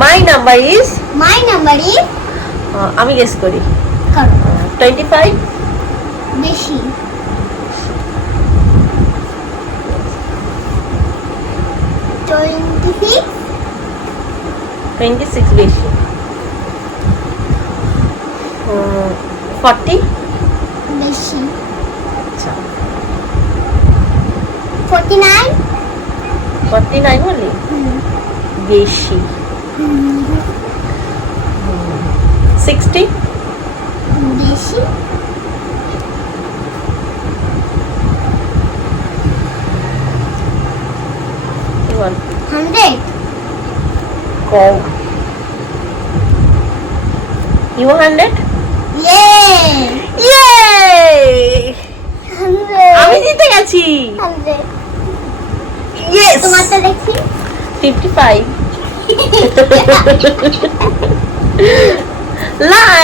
My number is আমি গেস করি 25 বেশি 26 বেশি 40 বেশি আচ্ছা 49 49 বলি বেশি 60 বেশি 100 কম You 100? ইয়ে আমি জিতে গেছি 100 Yes! তোমারটা দেখি 55 Lie!